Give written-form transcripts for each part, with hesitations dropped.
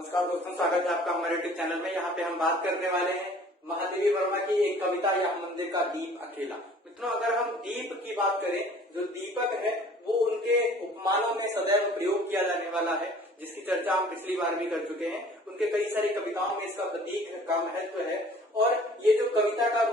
नमस्कार दोस्तों, स्वागत है आपका हमारे यूट्यूब चैनल में। यहाँ पे हम बात करने वाले हैं महादेवी वर्मा की एक कविता यह मंदिर का दीप अकेला। मित्रों, अगर हम दीप की बात करें, जो दीपक है वो उनके उपमानों में सदैव प्रयोग किया जाने वाला है, जिसकी चर्चा हम पिछली बार भी कर चुके हैं। उनके कई सारी कविताओं में इसका प्रतीक का महत्व है। और ये जो कविता का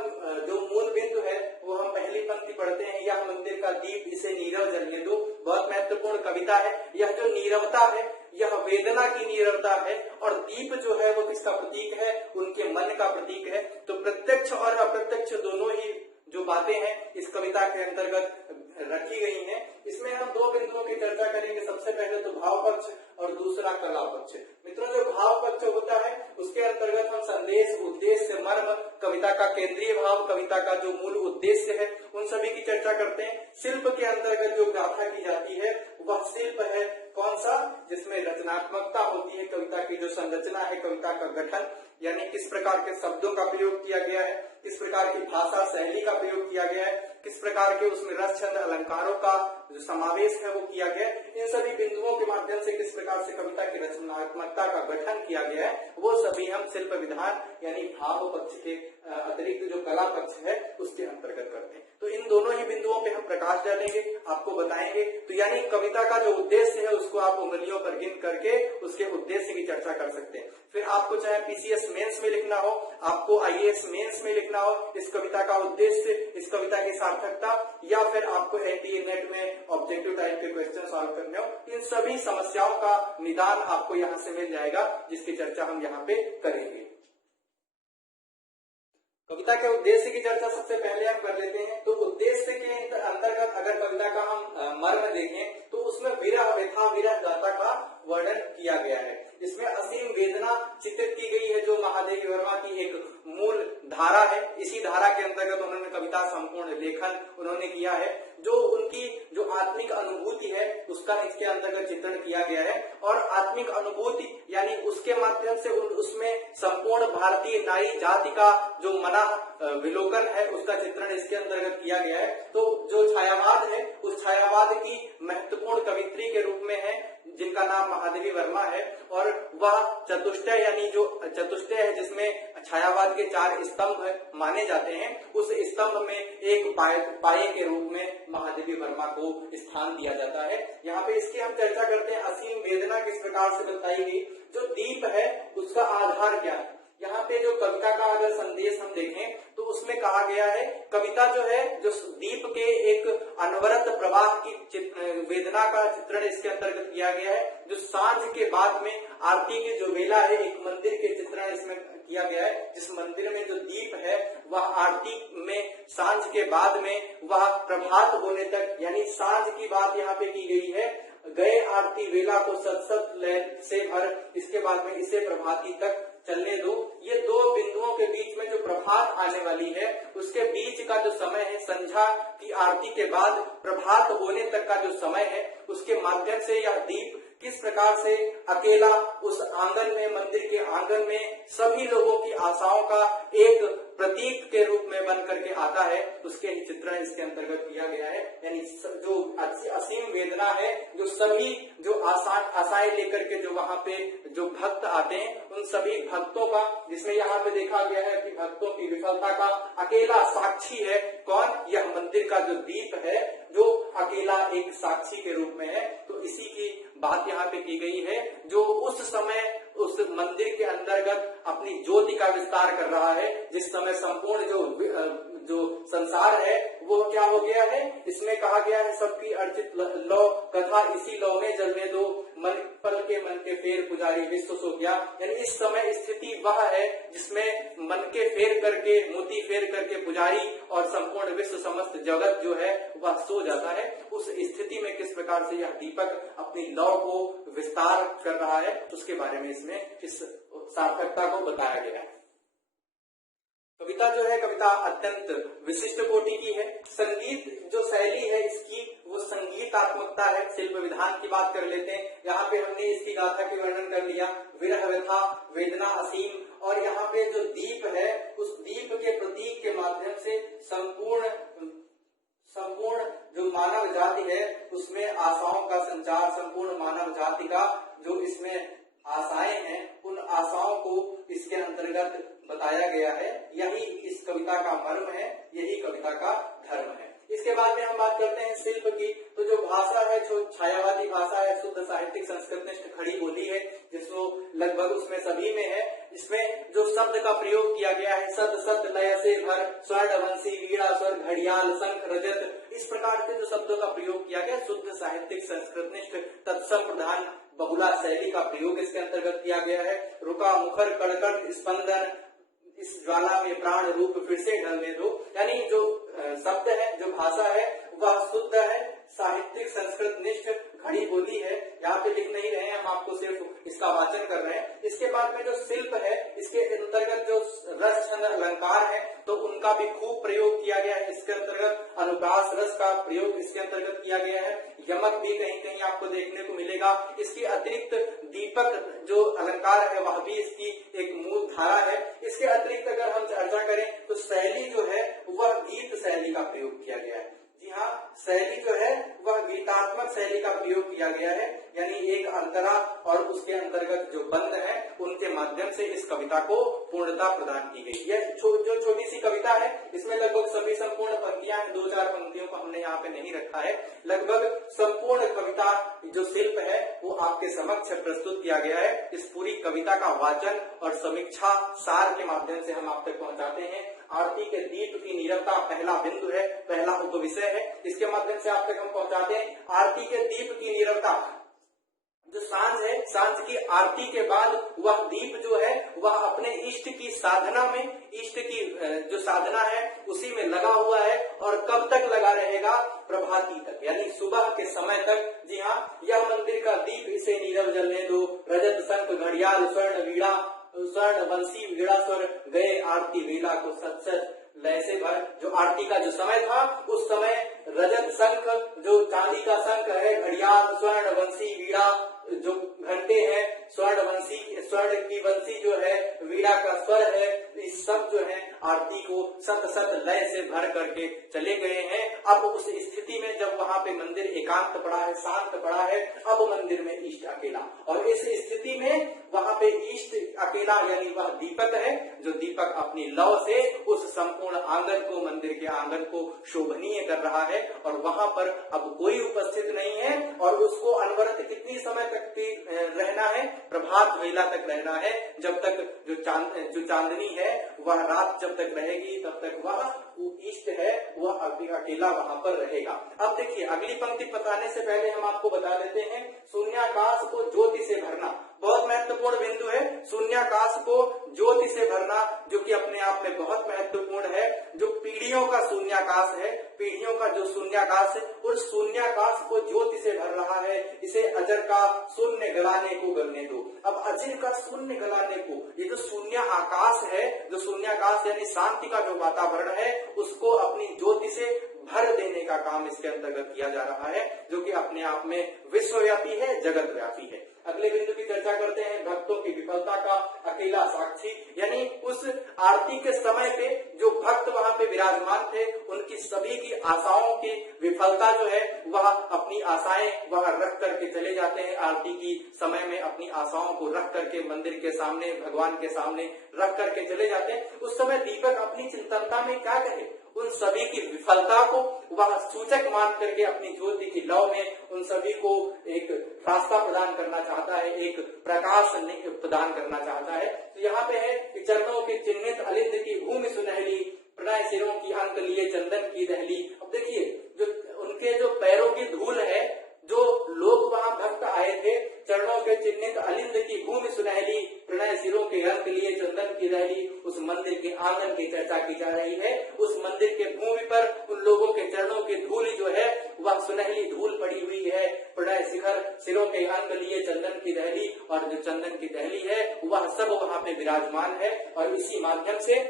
जो मूल बिंदु है वो हम पहली पंक्ति पढ़ते हैं, यह मंदिर का दीप इसे नीरव जलने दो। बहुत महत्वपूर्ण कविता है। यह जो नीरवता है यह वेदना की नीरवता है, और दीप जो है वो किसका प्रतीक है? उनके मन का प्रतीक है। तो प्रत्यक्ष और अप्रत्यक्ष दोनों ही जो बातें हैं इस कविता के अंतर्गत रखी गई हैं। इसमें हम दो बिंदुओं की चर्चा करेंगे। सबसे पहले तो भाव पक्ष और दूसरा कला पक्ष। मित्रों, जो भाव पक्ष होता है उसके अंतर्गत हम संदेश, उद्देश्य, मर्म, कविता का केंद्रीय भाव, कविता का जो मूल उद्देश्य है उन सभी की चर्चा करते हैं। शिल्प के अंतर्गत जो गाथा की जाती है वह शिल्प है कौन सा? जिसमें रचनात्मकता होती है, कविता की जो संरचना है, कविता का गठन, यानी किस प्रकार के शब्दों का प्रयोग किया गया है, किस प्रकार की भाषा शैली का प्रयोग किया गया है, किस प्रकार के उसमें रस छंद अलंकारों का जो समावेश है वो किया गया है। इन सभी बिंदुओं के माध्यम से किस प्रकार से कविता की रचनात्मकता का गठन किया गया है वो सभी हम शिल्प विधान यानी भाव पक्ष के अतिरिक्त जो कला पक्ष है उसके अंतर्गत करते हैं। तो इन दोनों ही बिंदुओं पे हम प्रकाश डालेंगे, आपको बताएंगे। तो यानी कविता का जो उद्देश्य है उसको आप उंगलियों पर गिन करके उसके उद्देश्य की चर्चा कर सकते हैं। फिर आपको चाहे पीसीएस मेंस में लिखना हो, आपको आईएएस मेंस में लिखना हो, इस कविता का उद्देश्य, इस कविता की सार्थकता, या फिर आपको एनटीए नेट में ऑब्जेक्टिव टाइप के क्वेश्चन सॉल्व करने हो, इन सभी समस्याओं का निदान आपको यहाँ से मिल जाएगा, जिसकी चर्चा हम यहाँ पे करेंगे। कविता के उद्देश्य की चर्चा सबसे पहले हम कर लेते हैं। तो उद्देश्य के अंतर्गत अगर कविता का हम मर्म देखें तो उसमें विरह, व्यथा, विरह गाथा का वर्णन किया गया है। इसमें असीम वेदना चित्रित की गई है, जो महादेवी वर्मा की एक मूल धारा है। इसी धारा के अंतर्गत उन्होंने कविता संपूर्ण लेखन उन्होंने किया है। जो उनकी जो आत्मिक अनुभूति है उसका इसके अंतर्गत चित्रण किया गया है। और आत्मिक अनुभूति यानी उसके माध्यम से उसमें संपूर्ण भारतीय नारी जाति का जो मना विलोकन है उसका चित्रण इसके अंतर्गत किया गया है। तो जो छायावाद है उस छायावाद की महत्वपूर्ण कवित्री के रूप में है जिनका नाम महादेवी वर्मा है। और वह चतुष्टय यानी जो चतुष्टय है जिसमें छायावाद के 4 स्तंभ माने जाते हैं, उस स्तंभ में एक पाये के रूप में महादेवी वर्मा को स्थान दिया जाता है। यहाँ पे इसकी हम चर्चा करते हैं। असीम वेदना किस प्रकार से बताई गई, जो दीप है उसका आधार क्या है। यहाँ पे जो कविता का अगर संदेश हम देखें तो उसमें कहा गया है, कविता जो है जो दीप के एक अनवरत प्रवाह की वेदना का चित्रण इसके अंतर्गत किया गया है। जो सांझ के बाद में आरती की जो वेला है, एक मंदिर के चित्रण इसमें किया गया है, जिस मंदिर में जो दीप है वह आरती में सांझ के बाद में वह प्रभात होने तक, यानी सांझ की बात यहाँ पे की गई है। गए आरती वेला को सत लय से भर, इसके बाद में इसे प्रभाती तक चलने दो। ये दो बिंदुओं के बीच में जो प्रभात आने वाली है उसके बीच का जो समय है, संध्या की आरती के बाद प्रभात होने तक का जो समय है, उसके माध्यम से यह दीप किस प्रकार से अकेला उस आंगन में, मंदिर के आंगन में सभी लोगों की आशाओं का एक प्रतीक के रूप में बन करके आता है, उसके ही चित्रण इसके अंतर्गत किया गया है। यानी जो असीम वेदना है, जो सभी जो आशाएं लेकर के जो वहां पे जो भक्त आते हैं उन सभी भक्तों का, जिसमें यहाँ पे देखा गया है कि भक्तों की विफलता का अकेला साक्षी है कौन? यह मंदिर का जो दीप है जो अकेला एक साक्षी के रूप में है। तो इसी की बात यहाँ पे की गई है, जो उस समय उस मंदिर के अंतर्गत अपनी ज्योति का विस्तार कर रहा है, जिस समय संपूर्ण जो संसार है वो क्या हो गया है। इसमें कहा गया है, सबकी अर्चित लौ कथा इसी लौ में जलने दो, मन के फेर पुजारी विश्व सो गया। यानी इस समय स्थिति वह है जिसमें मन के फेर करके, मोती फेर करके पुजारी और संपूर्ण विश्व समस्त जगत जो है वह सो जाता है। उस स्थिति में किस प्रकार से यह दीपक अपनी लौ को विस्तार कर रहा है उसके बारे में इसमें इस सार्थकता को बताया गया है। कविता जो है, कविता अत्यंत विशिष्ट कोटि की है। संगीत जो शैली है इसकी वो संगीतात्मकता है। शिल्प विधान की बात कर लेते हैं। यहाँ पे हमने इसकी गाथा की वर्णन कर लिया, विरह, व्यथा, वेदना, असीम। और यहाँ पे जो दीप है उस दीप के प्रतीक के माध्यम से संपूर्ण जो मानव जाति है उसमें आशाओं का संचार, संपूर्ण मानव जाति का जो इसमें आशाएं हैं किया गया है, यही इस कविता का मर्म है, यही कविता का धर्म है। इसके बाद में हम बात करते हैं शिल्प की। तो जो भाषा है, जो छायावादी भाषा है, शुद्ध साहित्यिक संस्कृतनिष्ठ खड़ी बोली है, जिसको लगभग उसमें सभी में है। इसमें जो शब्द का प्रयोग किया गया है, सद सद लय से भर, स्वर्ण वंशी वीणा स्वर घड़ियाल शंख रजत, इस प्रकार के जो शब्दों का प्रयोग किया गया, शुद्ध साहित्यिक संस्कृतनिष्ठ तत्सम प्रधान बहुला शैली का प्रयोग इसके अंतर्गत किया गया है। रुका मुखर कड़कड़ स्पंदन, इस ज्वाला में प्राण रूप फिर से ढलने दो, यानी जो शब्द है, जो भाषा है, वह शुद्ध है, साहित्यिक संस्कृत निष्ठ खड़ी बोली है। यहाँ पे लिख नहीं रहे हैं, हम आपको सिर्फ इसका वाचन कर रहे हैं। इसके बाद में जो शिल्प है, इसके अंतर्गत जो रस छंद अलंकार है, तो उनका भी खूब प्रयोग किया गया है। इसके अंतर्गत अनुप्रास रस का प्रयोग इसके अंतर्गत किया गया है। यमक भी कहीं कहीं आपको देखने को मिलेगा। इसके अतिरिक्त दीपक जो अलंकार है, वह भी इसकी एक मूल धारा है। इसके अतिरिक्त अगर हम चर्चा करें तो शैली जो है वह गीत शैली का प्रयोग किया गया है। जी हाँ, शैली जो है वह गीतात्मक शैली का प्रयोग किया गया है, यानी एक अंतरा और उसके अंतर्गत जो बंद है, उनके माध्यम से इस कविता को पूर्णता प्रदान की गई। यह जो छोटी सी कविता है, इसमें लगभग सभी संपूर्ण पंक्तियां हैं, 2-4 पंक्तियों को हमने यहाँ पे नहीं रखा है। लगभग संपूर्ण कविता जो शिल्प है वो आपके समक्ष प्रस्तुत किया गया है। इस पूरी कविता का वाचन और समीक्षा सार के माध्यम से हम आप तक पहुंचाते हैं। आरती के दीप की नीरवता पहला बिंदु है, पहला उपविषय है, इसके माध्यम से आप तक हम पहुंचाते हैं। आरती के दीप की नीरवता, जो सांझ है, सांझ की आरती के बाद वह दीप जो है वह अपने इष्ट की साधना में, इष्ट की जो साधना है उसी में लगा हुआ है, और कब तक लगा रहेगा? प्रभाती तक, यानी सुबह के समय तक। जी हाँ, यह मंदिर का दीप, इसे नीरव जलने दो, रजत शंख घड़ियाल स्वर्ण वीणा, स्वर्ण वंशी वीणा स्वर गए आरती वीणा को सत सत लय से भर। जो आरती का जो समय था, उस समय रजत शंख, जो चांदी का शंख है, घड़ियाल, स्वर्ण वंशी वीणा, जो घंटे हैं, स्वर्ण वंशी, स्वर्ण की वंशी जो है, वीणा का स्वर है, इस सब जो है आरती को सत सत लय से भर करके चले गए हैं। अब उस स्थिति में जब वहां पे मंदिर एकांत पड़ा है, शांत पड़ा है, अब मंदिर में इष्ट अकेला, और इस स्थिति में वहां पे इष्ट अकेला, यानी वह दीपक है, जो दीपक अपनी लौ से उस संपूर्ण आंगन को, मंदिर के आंगन को शोभनीय कर रहा है, और वहां पर अब कोई उपस्थित नहीं है, और उसको अनवरत कितनी समय तक रहना है? प्रभात वेला तक रहना है, जब तक जो चांदनी है वह रात जब तक रहेगी, तब तक वह इष्ट है, वह अकेला वहां पर रहेगा। अब देखिए, अगली पंक्ति बताने से पहले हम आपको बता देते हैं, शून्याकाश को ज्योति से भरना बहुत महत्वपूर्ण बिंदु है। शून्याकाश को ज्योति से भरना, जो कि अपने आप में बहुत महत्वपूर्ण है। जो पीढ़ियों का शून्याकाश है, पीढ़ियों का जो शून्याकाश है, उस शून्याकाश को ज्योति से भर रहा है। इसे अजर का शून्य गलाने को गलने दो। अब अजर का शून्य गलाने को, ये जो शून्य आकाश है, जो शून्याकाश यानी शांति का जो वातावरण है, उसको अपनी ज्योति से भर देने का काम इसके अंतर्गत किया जा रहा है, जो कि अपने आप में विश्वव्यापी है, जगत व्यापी है। अगले बिंदु की चर्चा करते हैं, भक्तों की विफलता का अकेला साक्षी, यानी उस आरती के समय पे जो भक्त वहां पे विराजमान थे, उनकी सभी की आशाओं की विफलता जो है, वह अपनी आशाएं वहां रख करके चले जाते हैं। आरती की समय में अपनी आशाओं को रख करके मंदिर के सामने, भगवान के सामने रख करके चले जाते हैं। उस समय दीपक अपनी चिंतनता में क्या कहे? उन सभी की विफलता को वह सूचक मान करके अपनी ज्योति की लौ में उन सभी को एक रास्ता प्रदान करना चाहता है, एक प्रकाश प्रदान करना चाहता है। तो यहाँ पे है कि चरणों के चिन्हित अलिंद की भूमि सुनहली, प्रणय सिरों की अंक लिए चंदन की दहली। अब देखिए, जो उनके जो पैरों की धूल है, जो लोग वहां भक्त आए थे, चरणों के चिन्हित अलिंद की भूमि सुनहली, प्रणय सिरों के अंक लिए चंदन की दहली, उस मंदिर के आंगन की चर्चा की जा रही है। उस मंदिर के भूमि पर उन लोगों के चरणों की धूल जो है, वह सुनहली धूल पड़ी हुई है। प्रणय शिखर, सिरों के अंक लिए चंदन की दहली, और जो चंदन की दहली है वह सब वहां पे विराजमान है। और इसी माध्यम से,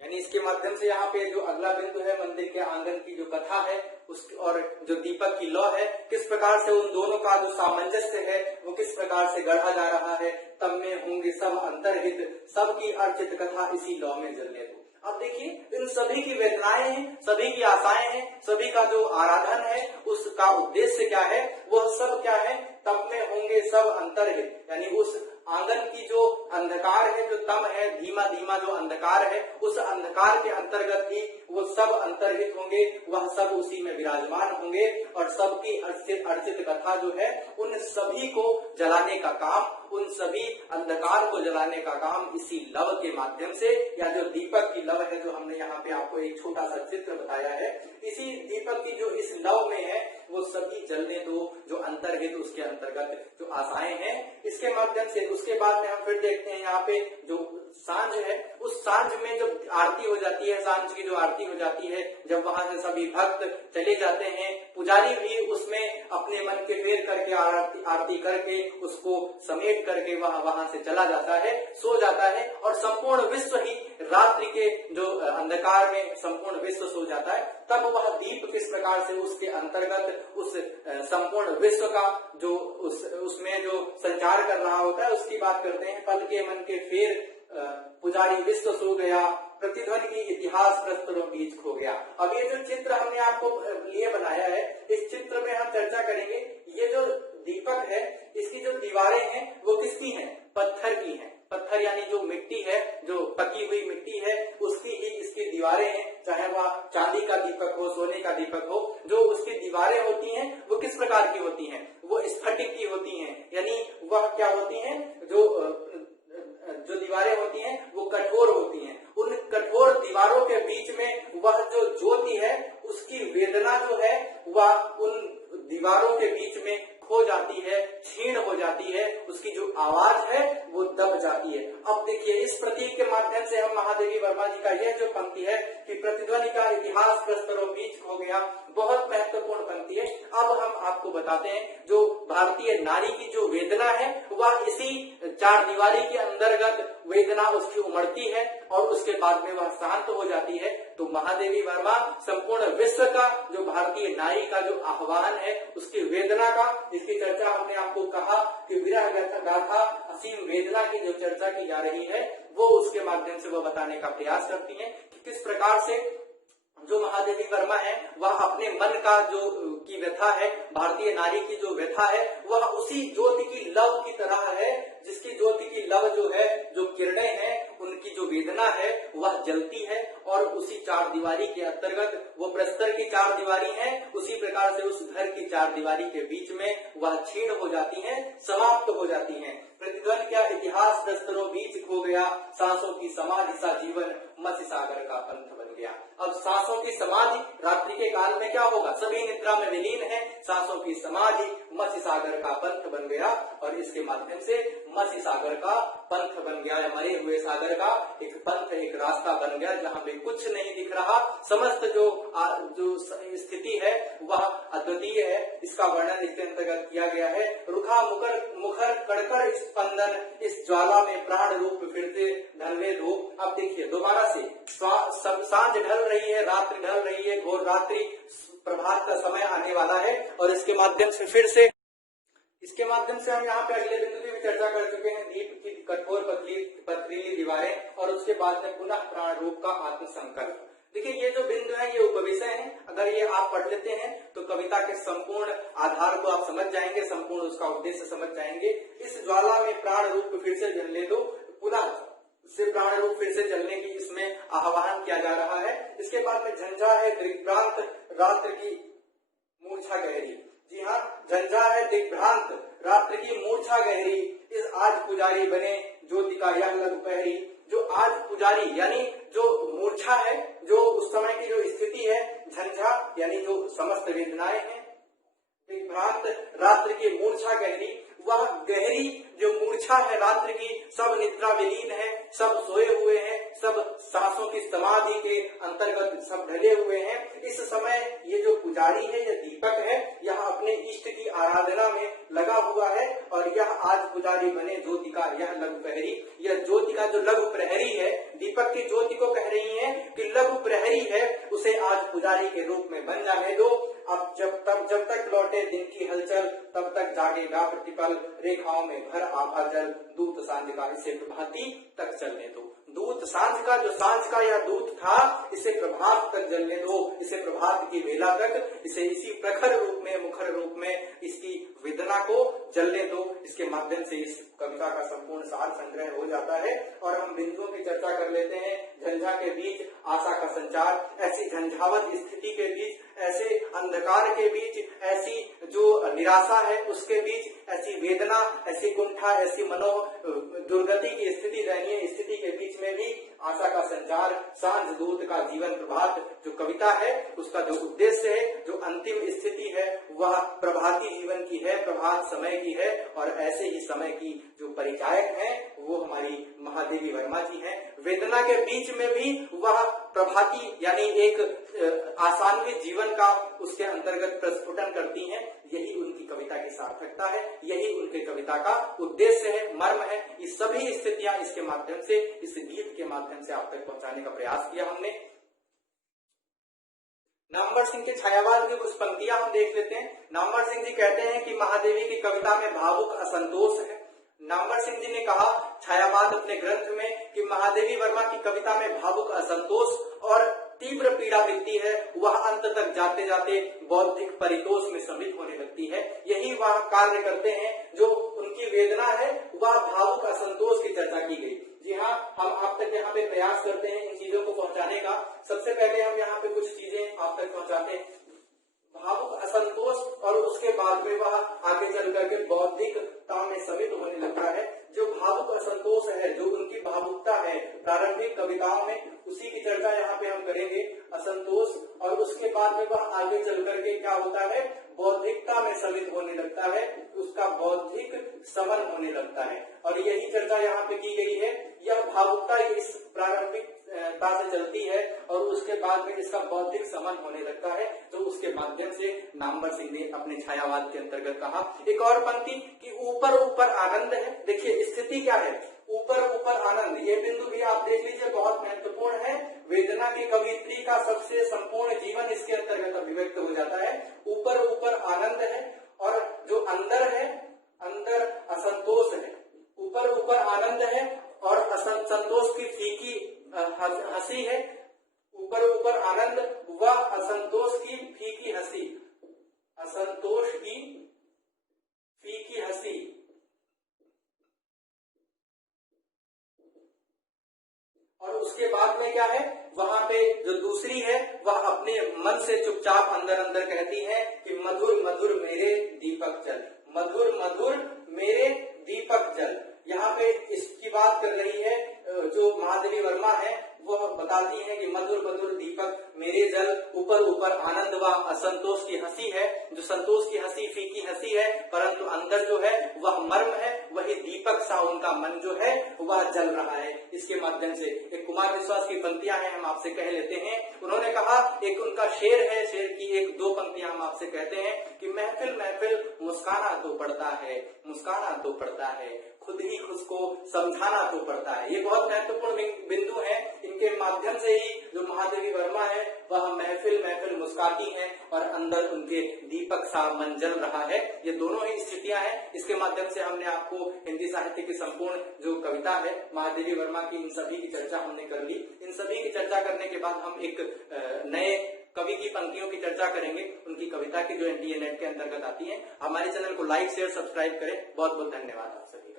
यानी इसके माध्यम से यहाँ पे जो अगला बिंदु है, मंदिर के आंगन की जो कथा है उस, और जो दीपक की लौ है, किस प्रकार से उन दोनों का जो सामंजस्य है वो किस प्रकार से गढ़ा जा रहा है। तब में होंगे सब अंतर्हित, सबकी अर्चित कथा इसी लौ में जलने दो। अब देखिए, इन सभी की वेदनाएं हैं, सभी की आशाएं हैं, सभी का जो आराधन है, उसका उद्देश्य क्या है? वह सब क्या है? तब में होंगे सब अंतर्हित, यानी उस आंगन की जो अंधकार है, जो तम है, धीमा धीमा जो अंधकार है, उस अंधकार के अंतर्गत ही वो सब अंतर्हित होंगे, वह सब उसी में विराजमान होंगे और सबकी अर्चित कथा जो है उन सभी को जलाने का काम, उन सभी अंधकार को जलाने का काम इसी लव के माध्यम से, या जो दीपक की लव है जो हमने यहाँ पे आपको एक छोटा सा चित्र बताया है, इसी दीपक की जो इस लव में है वो सभी जलने दो, जो अंतर्हित उसके अंतर्गत जो आशाएं हैं इसके माध्यम से। उसके बाद में हम फिर देखते हैं यहाँ पे जो सांझ है, उस सांझ में जब आरती हो जाती है, सांझ की जो आरती हो जाती है, जब वहां से सभी भक्त चले जाते हैं, पुजारी भी उसमें अपने मन के फेर करके आरती करके उसको समेट करके वहां से चला जाता है, सो जाता है और संपूर्ण विश्व ही रात्रि के जो अंधकार में संपूर्ण विश्व सो जाता है। तब वह दीप किस प्रकार से उसके अंतर्गत उस संपूर्ण विश्व का जो उसमें जो संचार कर रहा होता है उसकी बात करते हैं। पल के मन के फेर पुजारी विश्व सो गया, प्रतिध्वनि की इतिहास प्रस्तरों बीच खो गया। अब ये जो चित्र हमने आपको लिए बनाया है, इस चित्र में हम चर्चा करेंगे ये जो दीपक है इसकी जो दीवारें हैं वो किसकी हैं? पत्थर की हैं। पत्थर यानी जो मिट्टी है, जो पकी हुई मिट्टी है उसकी ही इसकी दीवारें हैं, चाहे वह चांदी का दीपक हो, सोने का दीपक हो। जो उसकी दीवारें होती हैं वो किस प्रकार की होती हैं? वो स्फटिक की होती हैं, यानी वह क्या होती हैं? जो दीवारें होती हैं वो कठोर होती हैं। उन कठोर दीवारों के बीच में वह जो ज्योति है उसकी वेदना जो है वह उन दीवारों के बीच में खो जाती है, क्षीण हो जाती है, उसकी जो आवाज है वो दब जाती है। अब देखिए इस प्रतीक के माध्यम से हम महादेवी वर्मा जी का यह जो पंक्ति है कि प्रतिध्वनि का इतिहास प्रस्तरों बीच खो गया, बहुत महत्वपूर्ण पंक्ति है। अब हम आपको बताते हैं जो भारतीय नारी की जो वेदना है वह इसी चार दीवारी के अंतर्गत वेदना उसकी उमड़ती है और उसके बाद में वह शांत हो जाती है। तो महादेवी वर्मा संपूर्ण विश्व का जो भारतीय नारी का जो आह्वान है उसकी वेदना का, इसकी चर्चा हमने आपको कहा कि विरह गाथा असीम वेदना की जो चर्चा की जा रही है वो उसके माध्यम से वह बताने का प्रयास करती है कि किस प्रकार से जो महादेवी वर्मा है वह अपने मन का जो की व्यथा है, भारतीय नारी की जो व्यथा है वह उसी ज्योति की लव की तरह है, जिसकी ज्योति की लव जो है, जो किरणें हैं उनकी जो वेदना है वह जलती है और उसी चार दीवारी के अंतर्गत वो प्रस्तर की चार दीवारी है, उसी प्रकार से उस घर की चार दीवारी के बीच में वह क्षीण हो जाती है, समाप्त हो जाती है। प्रतिध्वनि का इतिहास प्रस्तरों बीच खो गया, सांसों की समाधि सा जीवन मत्स्य सागर का पंथ बन गया। अब सांसों की समाधि रात्रि के काल में क्या होगा? सभी निद्रा में विलीन है, सांसों की समाधि मत्स्य सागर का पंथ बन गया और इसके माध्यम से मत्स्य सागर का पंथ बन गया, मरे हुए सागर का एक पंथ, एक रास्ता बन गया जहाँ पे कुछ नहीं दिख रहा, समस्त जो स्थिति है वह अद्वितीय है। इसका वर्णन इसके अंतर्गत किया गया है। रुखा मुखर कड़कड़ स्पंदन, इस ज्वाला में प्राण रूप फिरते ढलवे दो। अब देखिए दोबारा से सांझ ढल रही है, रात्रि ढल रही है, घोर रात्रि, प्रभात का समय आने वाला है और इसके माध्यम से फिर से हम यहाँ पे अगले बिंदु की भी चर्चा कर चुके हैं, दीप की कठोर पथरीली दीवारें और उसके बाद में पुनः प्राण रूप का आत्मसंकल्प। देखिए ये जो बिंदु है ये उपविषय है, अगर ये आप पढ़ लेते हैं तो कविता के संपूर्ण आधार को आप समझ जाएंगे, संपूर्ण उसका उद्देश्य समझ जाएंगे। इस ज्वाला में प्राण रूप फिर से जलने दो, पुनः से प्राण रूप फिर से जलने की इसमें आह्वान किया जा रहा है। इसके बाद में झंझा है दिग्भ्रांत रात्र की मूर्छा गहरी। जी हाँ, झंझा है दिग्भ्रांत रात्र की मूर्छा गहरी, इस आज पुजारी बने ज्योति का यह लघु पहरी। जो आज पुजारी यानी जो मूर्छा है, जो उस समय की जो स्थिति है, झंझा यानी जो समस्त वेदनाएं हैं, दिग्भ्रांत रात्र की मूर्छा गहरी, वह गहरी जो मूर्छा है रात्रि की, सब निद्रा विलीन है, सब सोए हुए हैं, सब सांसों की समाधि के अंतर्गत सब ढले हुए हैं। इस समय ये जो पुजारी है, ये दीपक है, यह अपने इष्ट की आराधना में लगा हुआ है और यह आज पुजारी बने ज्योति का यह लघु प्रहरी। यह ज्योति का जो लघु प्रहरी है, दीपक की ज्योति को कह रही है कि लघु प्रहरी है, उसे आज पुजारी के रूप में बन जाने दो। अब जब तक लौटे दिन की हलचल, तब तक जागेगा प्रतिपल, रेखाओं में भर आभा जल, दूत सांझ का इसे प्रभाती तक चलने दो। दूत सांझ का, जो सांझ का यह दूत था, इसे प्रभात तक जलने दो, इसे प्रभात की वेला तक, इसे इसी प्रखर रूप में, मुखर रूप में इसकी वेदना को जलने दो, इसके माध्यम से इस कविता का संपूर्ण सार संग्रह हो जाता है। और हम बिंदुओं की चर्चा कर लेते हैं। झंझा के बीच आशा का संचार, ऐसी झंझावत स्थिति के बीच, ऐसे अंधकार के बीच, ऐसी जो निराशा है उसके बीच, ऐसी वेदना, ऐसी कुंठा, ऐसी मनो दुर्गति की स्थिति, दयनीय स्थिति के बीच में भी आशा का संचार, सांझ दूत का जीवन प्रभात जो कविता है उसका जो उद्देश्य है, जो अंतिम स्थिति है वह प्रभाती जीवन की है, प्रभात समय की है। और ऐसे ही समय की जो परिचायक है वो हमारी महादेवी वर्मा जी हैं। वेदना के बीच में भी वह प्रभाती यानी एक आसान्वित जीवन का उसके अंतर्गत प्रस्फुटन करती हैं। यही उनकी कविता की सार्थकता है, यही उनके कविता का उद्देश्य है, मर्म है। ये सभी स्थितियां इसके माध्यम से, इस गीत के माध्यम से आप तक पहुंचाने का प्रयास किया हमने। नामवर सिंह के छायावाद की कुछ पंक्तियां हम देख लेते हैं। नामवर सिंह जी कहते हैं कि महादेवी की कविता में भावुक असंतोष है। नामवर सिंह जी ने कहा छायावाद अपने ग्रंथ में कि महादेवी वर्मा की कविता में भावुक असंतोष और तीव्र पीड़ा दिखती है। वह अंत तक जाते जाते बौद्धिक परितोष में सम्मिलित होने लगती है। यही वह कार्य करते हैं जो उनकी वेदना है, वह भावुक असंतोष की चर्चा की गई। जी हाँ, हम आप तक यहाँ पे प्रयास करते हैं इन चीजों को पहुंचाने का। सबसे पहले हम यहाँ पे कुछ चीजें आप तक पहुंचाते हैं। भावुक असंतोष और उसके बाद में वह आगे चल करके बौद्धिकता में सम्मिलित होने लगता है। जो भावुक असंतोष है, जो उनकी भावुकता है प्रारंभिक कविताओं में, उसी की चर्चा यहाँ पे हम करेंगे। असंतोष और उसके बाद में वह आगे चल करके क्या होता है, बौद्धिकता में सम्मिलित होने लगता है, उसका बौद्धिक समन होने लगता है। और यही चर्चा यहाँ पे की गई है। यह भावुकता इस प्रारंभिकता से चलती है और उसके बाद में इसका बौद्धिक समन होने लगता है, तो उसके माध्यम से नामवर सिंह ने अपने छायावाद के अंतर्गत कहा। एक और पंक्ति कि ऊपर ऊपर आनंद है। देखिए स्थिति क्या है, ऊपर ऊपर आनंद, ये बिंदु भी आप देख लीजिए, बहुत महत्वपूर्ण है। वेदना की कवित्री का सबसे संपूर्ण जीवन इसके अंतर्गत अभिव्यक्त हो जाता है। ऊपर ऊपर आनंद है और जो अंदर है, अंदर असंतोष है। ऊपर ऊपर आनंद है और असंतोष की फीकी हंसी है। ऊपर ऊपर आनंद व असंतोष की फीकी हंसी, असंतोष की फीकी हंसी। और उसके बाद में क्या है, वहां पे जो दूसरी है वह अपने मन से चुपचाप अंदर अंदर कहती है कि मधुर मधुर मेरे दीपक जल, मधुर मधुर मेरे दीपक जल। यहाँ पे इसकी बात कर रही है जो महादेवी वर्मा है, वह बताती है कि मधुर मधुर दीपक मेरे जल, ऊपर ऊपर आनंद व असंतोष की हंसी है। जो संतोष की हंसी फीकी हंसी है, परंतु अंदर जो है वह मर्म है, वही दीपक सा उनका मन जो है वह जल रहा है। इसके माध्यम से एक कुमार विश्वास की पंक्तियां हैं, हम आपसे कह लेते हैं। उन्होंने कहा, एक उनका शेर है, शेर की एक दो पंक्तियां हम आपसे कहते हैं कि महफिल महफिल मुस्काना तो पड़ता है, मुस्काना तो पड़ता है, खुद ही खुद को समझाना तो पड़ता है। ये बहुत महत्वपूर्ण बिंदु है। इनके माध्यम से ही जो महादेवी वर्मा है वह महफिल महफिल मुस्काती हैं और अंदर उनके दीपक सा मन जल रहा है। ये दोनों ही स्थितियां हैं। इसके माध्यम से हमने आपको हिंदी साहित्य की संपूर्ण जो कविता है महादेवी वर्मा की, इन सभी की चर्चा हमने कर ली। इन सभी की चर्चा करने के बाद हम एक नए कवि की पंक्तियों की चर्चा करेंगे, उनकी कविता की जो NDA नेट के अंतर्गत आती है। हमारे चैनल को लाइक शेयर सब्सक्राइब करें। बहुत बहुत धन्यवाद आप सभी।